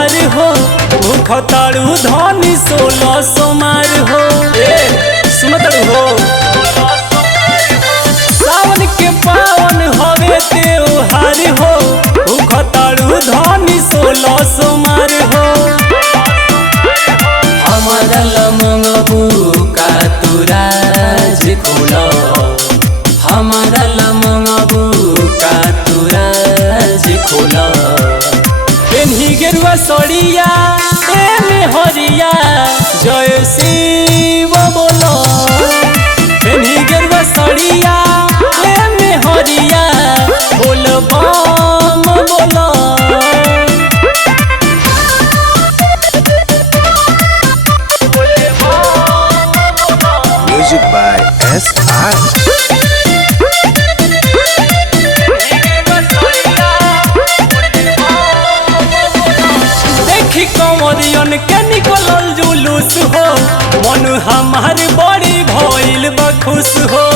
तोहार हो खताड़ू धनी 16 सोमार हो। सुनतड़ू हो सावन के पावन हवे त्योहार हो खताड़ू धनी 16 सोमार हो। हमारा लमंगबू का तुराज खोला, हमारा लमंगबू का तुराज खोला। पेन्ही गेरुआ सड़िया में हरिया जय शिव बोलो। पेन्ही गेरुआ सड़िया में हरिया बोल बम बोलो। Music by SR. देखी कमरियन के निकलल जुलूस हो मन हमार बड़ी भइल बखुश हो।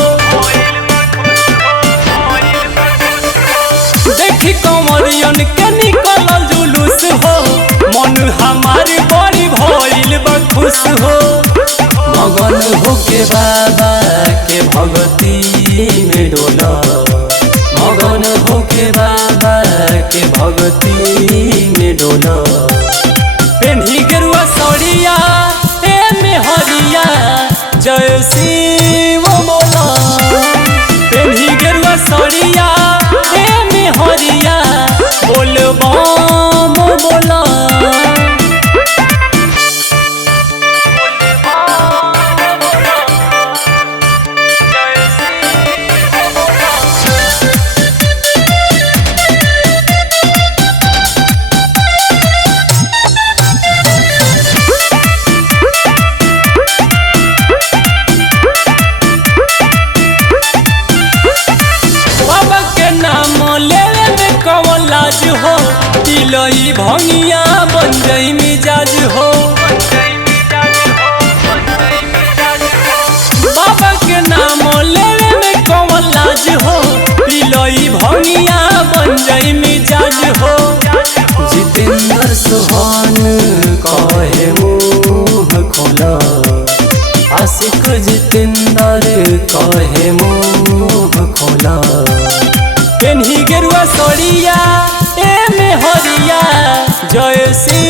देखी कमरियन के निकलल जुलूस हो मन हमार बड़ी भइल बखुश हो। मगन होके बाबा के भगती में डोला, मगन होके बाबा के भगती में डोला। पेन्ही गेरुआ सड़िया में हरिया जय शिव बोला। पेन्ही गेरुआ सड़िया में हरिया बोल बम बोला। बाबा के नाम लेवे में कौन लाज हो दिलई भंगिया बन जाई मिजाज हो। बाबा के नाम लेवे में कौन लाज हो दिलई भंगिया बन जाई मिजाज हो। जितेंद्र सुहान कहे मुँह खोला, आशिक जितेंद्र कहे मुँह खोला। पेन्ही गेरुआ सड़िया में हरिया जय शिव